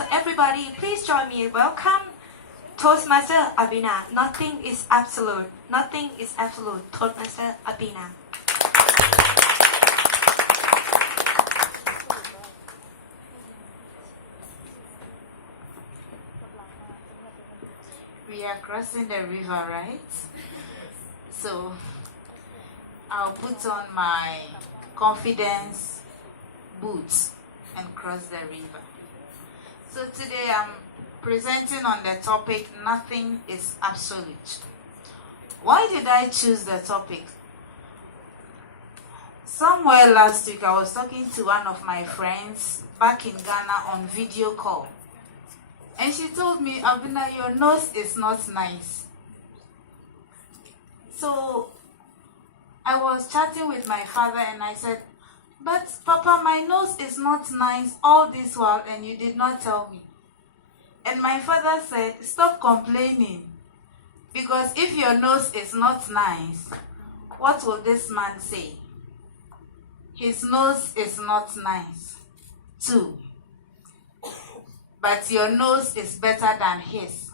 So everybody, please join me and welcome Toastmaster Abina. Nothing is absolute. Nothing is absolute. Toastmaster Abina. We are crossing the river, right? So I'll put on my confidence boots and cross the river. So today I'm presenting on the topic, nothing is absolute. Why did I choose the topic? Somewhere last week I was talking to one of my friends back in Ghana on video call. And she told me, Abina, your nose is not nice. So I was chatting with my father and I said, but Papa, my nose is not nice all this while and you did not tell me. And my father said, stop complaining. Because if your nose is not nice, what will this man say? His nose is not nice too. But your nose is better than his.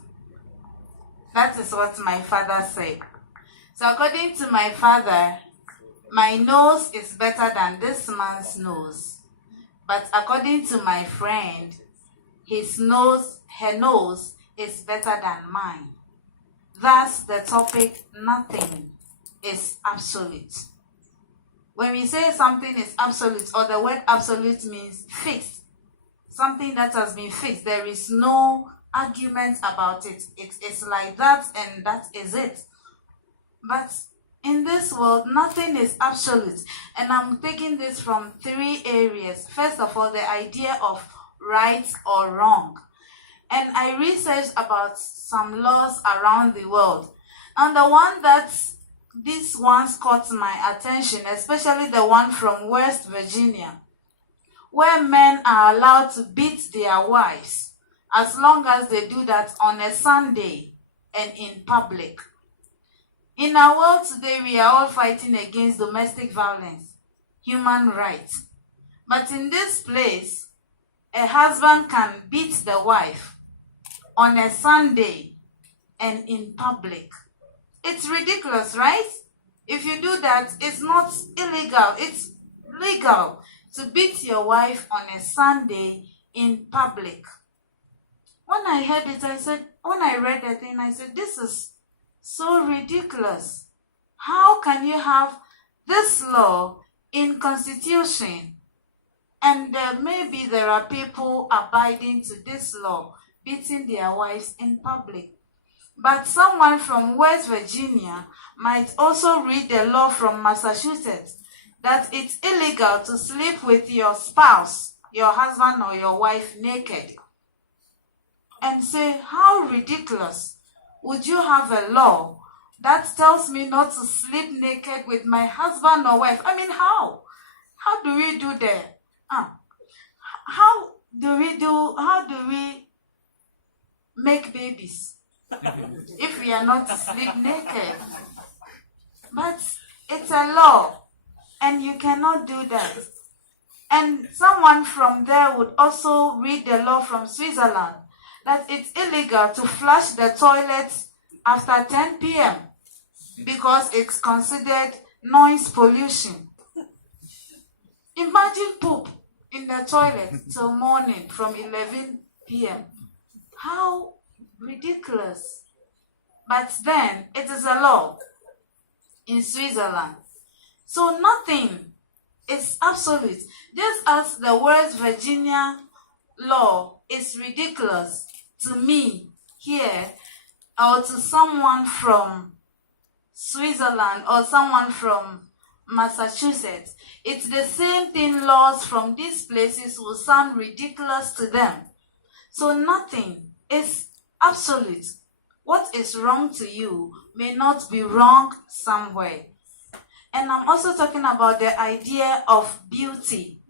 That is what my father said. So according to my father, my nose is better than this man's nose. But according to my friend, her nose is better than mine. That's the topic, nothing is absolute. When we say something is absolute, or the word absolute means fixed, something that has been fixed, there is no argument about it. It's like that and that is it. But in this world, nothing is absolute. And I'm taking this from 3 areas. First of all, the idea of right or wrong. And I researched about some laws around the world. And the one that these ones caught my attention, especially the one from West Virginia, where men are allowed to beat their wives as long as they do that on a Sunday and in public. In our world today, we are all fighting against domestic violence, human rights. But in this place, a husband can beat the wife on a Sunday and in public. It's ridiculous, right? If you do that, it's not illegal, it's legal to beat your wife on a Sunday in public. When I heard it, when I read the thing, I said, this is so ridiculous. How can you have this law in Constitution and maybe there are people abiding to this law, beating their wives in public? But someone from West Virginia might also read the law from Massachusetts that it's illegal to sleep with your spouse, your husband or your wife naked. And say, how ridiculous would you have a law that tells me not to sleep naked with my husband or wife? I mean, how? How do we do that? How do we make babies if we are not to sleep naked? But it's a law. And you cannot do that. And someone from there would also read the law from Switzerland that it's illegal to flush the toilets after 10 p.m. because it's considered noise pollution. Imagine poop in the toilet till morning from 11 p.m. How ridiculous. But then it is a law in Switzerland. So nothing is absolute. Just as the West Virginia law is ridiculous to me here or to someone from Switzerland or someone from Massachusetts, it's the same thing. Laws from these places will sound ridiculous to them. So nothing is absolute. What is wrong to you may not be wrong somewhere. And I'm also talking about the idea of beauty.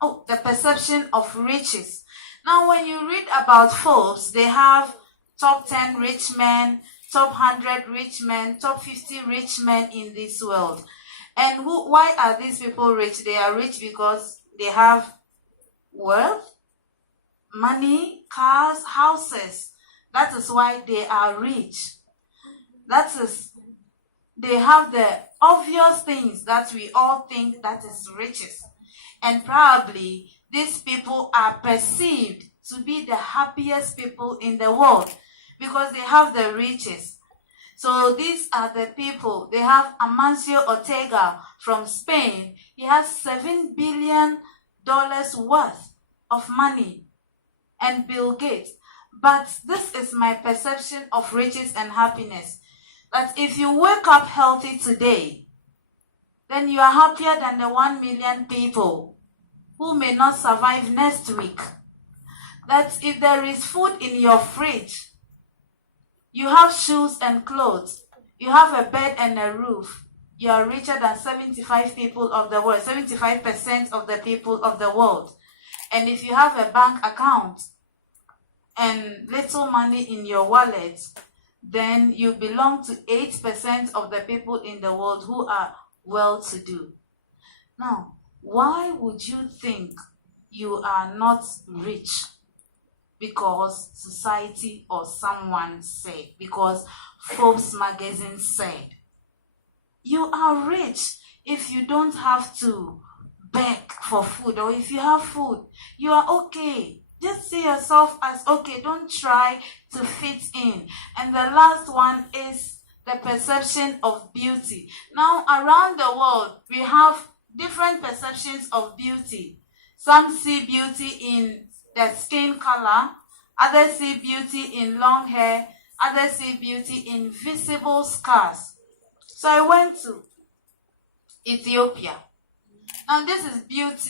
Oh, the perception of riches. Now, when you read about Forbes, they have top 10 rich men, top 100 rich men, top 50 rich men in this world. And why are these people rich? They are rich because they have wealth, money, cars, houses. That is why they are rich. They have the obvious things that we all think that is riches. And probably these people are perceived to be the happiest people in the world because they have the riches. So these are the people. They have Amancio Ortega from Spain. He has $7 billion worth of money. And Bill Gates. But this is my perception of riches and happiness. That if you wake up healthy today, then you are happier than the 1 million people who may not survive next week. That if there is food in your fridge, you have shoes and clothes, you have a bed and a roof, you are richer than 75 people of the world, 75% of the people of the world. And if you have a bank account and little money in your wallet, then you belong to 8% of the people in the world who are well-to-do. Now, why would you think you are not rich? Because society or someone said, because Forbes magazine said. You are rich if you don't have to beg for food, or if you have food, you are okay. Just see yourself as okay. Don't try to fit in. And the last one is the perception of beauty. Now, around the world, we have different perceptions of beauty. Some see beauty in the skin color, others see beauty in long hair, others see beauty in visible scars. So I went to Ethiopia. Now this is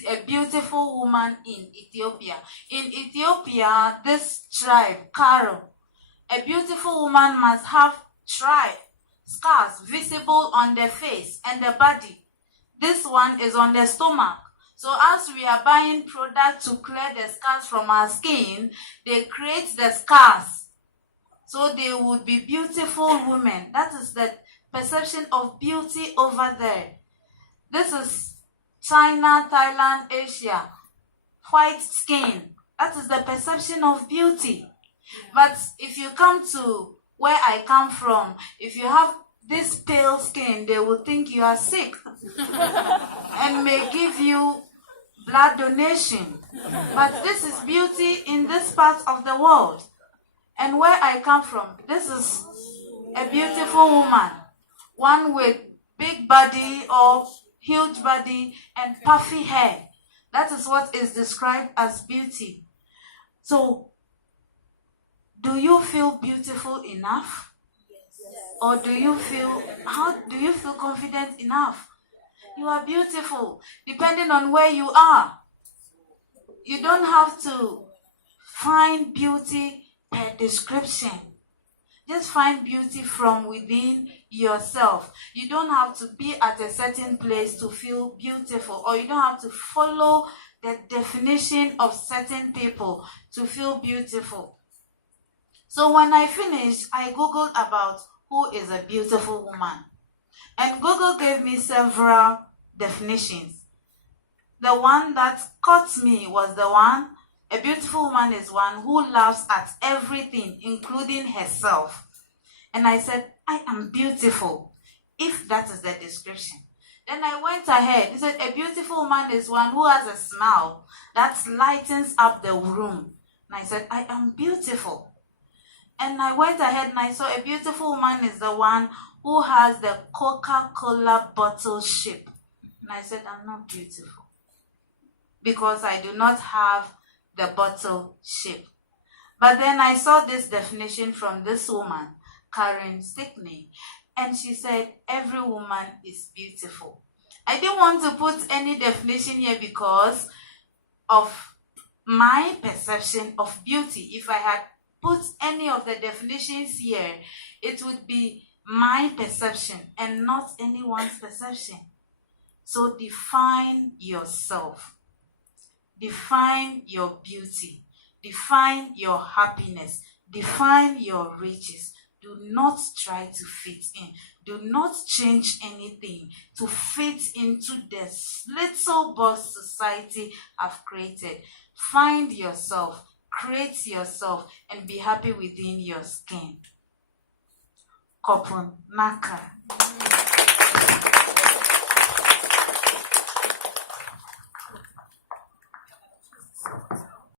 a beautiful woman in Ethiopia. In Ethiopia, this tribe, Karo, a beautiful woman must have scars visible on the face and the body. This one is on the stomach. So as we are buying products to clear the scars from our skin, they create the scars. So they would be beautiful women. That is the perception of beauty over there. This is China, Thailand, Asia. White skin. That is the perception of beauty. But if you come to where I come from, if you have this pale skin, they will think you are sick and may give you blood donation. But this is beauty in this part of the world. And where I come from, this is a beautiful woman. One with big body or huge body and puffy hair. That is what is described as beauty. So, do you feel beautiful enough? Yes. Or do you feel confident enough? You are beautiful, depending on where you are. You don't have to find beauty per description. Just find beauty from within yourself. You don't have to be at a certain place to feel beautiful, or you don't have to follow the definition of certain people to feel beautiful. So when I finished, I Googled about who is a beautiful woman. And Google gave me several definitions. The one that caught me was the one, a beautiful woman is one who laughs at everything, including herself. And I said, I am beautiful, if that is the description. Then I went ahead. He said, a beautiful woman is one who has a smile that lightens up the room. And I said, I am beautiful. And I went ahead and I saw a beautiful woman is the one who has the Coca-Cola bottle shape. And I said, I'm not beautiful because I do not have the bottle shape. But then I saw this definition from this woman, Karen Stickney, and she said, every woman is beautiful. I didn't want to put any definition here because of my perception of beauty. If I had put any of the definitions here, it would be my perception and not anyone's perception. So define yourself. Define your beauty. Define your happiness. Define your riches. Do not try to fit in. Do not change anything to fit into this little box society have created. Find yourself. create yourself and be happy within your skin. Kopun Naka.